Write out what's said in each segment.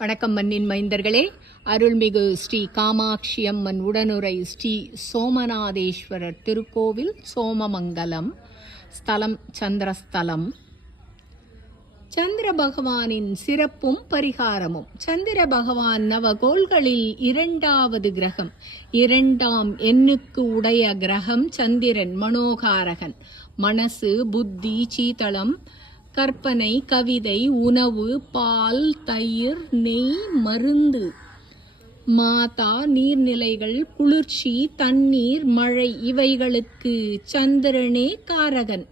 வணக்கம் மண்ணின் மைந்தர்களே. அருள்மிகு ஸ்ரீ காமாட்சி அம்மன் உடனுரை ஸ்ரீ சோமநாதேஸ்வரர் திருக்கோவில் சோமமங்கலம் ஸ்தலம் சந்திரஸ்தலம். சந்திர பகவானின் சிறப்பும் பரிகாரமும். சந்திர பகவான் நவகோள்களில் இரண்டாவது கிரகம். இரண்டாம் எண்ணுக்கு உடைய கிரகம் சந்திரன் மனோகாரகன். மனசு புத்தி சீதளம் கற்பனை கவிதை உணவு பால் தயிர் நெய் மருந்து. மாதா நீர்நிலைகள் குளிர்ச்சி தண்ணீர் மழை இவைகளுக்கு சந்திரனே காரகன்.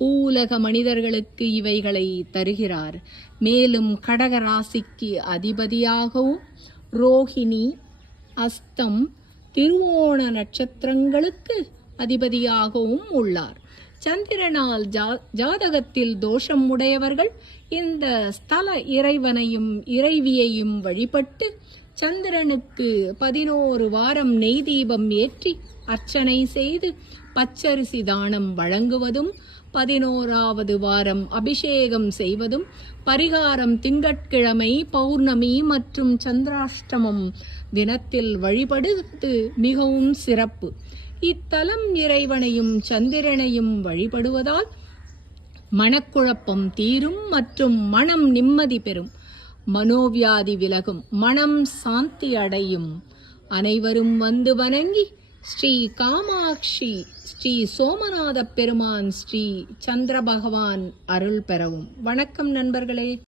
பூலக மனிதர்களுக்கு இவைகளை தருகிறார். மேலும் கடக ராசிக்கு அதிபதியாகவும் ரோஹிணி அஸ்தம் திருவோண நட்சத்திரங்களுக்கு அதிபதியாகவும் உள்ளார். சந்திரனால் ஜா ஜாதகத்தில் தோஷம் உடையவர்கள் இந்த ஸ்தல இறைவனையும் இறைவியையும் வழிபட்டு சந்திரனுக்கு பதினோரு வாரம் நெய் தீபம் ஏற்றி அர்ச்சனை செய்து பச்சரிசி தானம் வழங்குவதும் பதினோராவது வாரம் அபிஷேகம் செய்வதும் பரிகாரம் திங்கட்கிழமை பௌர்ணமி மற்றும் சந்திராஷ்டமம் தினத்தில் வழிபடுவது மிகவும் சிறப்பு. இத்தலம் இறைவனையும் சந்திரனையும் வழிபடுவதால் மனக்குழப்பம் தீரும் மற்றும் மனம் நிம்மதி பெறும். மனோவியாதி விலகும் மனம் சாந்தி அடையும். அனைவரும் வந்து வணங்கி ஸ்ரீ காமாட்சி ஸ்ரீ சோமநாத பெருமான் ஸ்ரீ சந்திர பகவான் அருள் பெறவும். வணக்கம் நண்பர்களே.